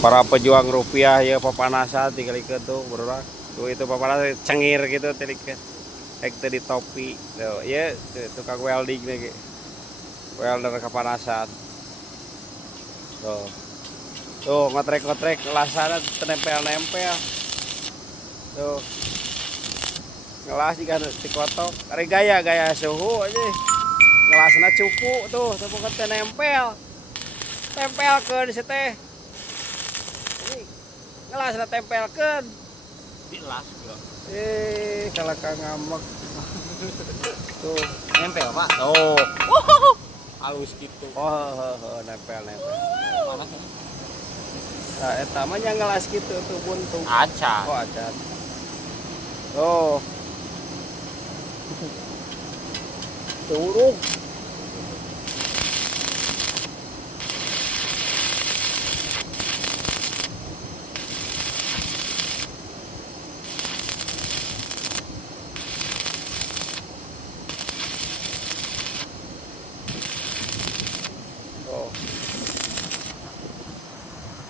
para pejuang rupiah ya papanasan tinggal ikut tuh bro tuh itu papanasan cengir gitu tadi di topi tuh ya tukang welding nih welder kepanasan tuh tuh ngotrek lasana nempel tuh ngelas juga dikotok ada gaya suhu aja ngelasna cupu tuh bukan nempel tempelkeun si teh ngelasna tempelkeun dilas gua kalau ngambek tuh nempel pak oh halus gitu nempel nah eta mah nya ngelas gitu tuh buntung acan acan oh turun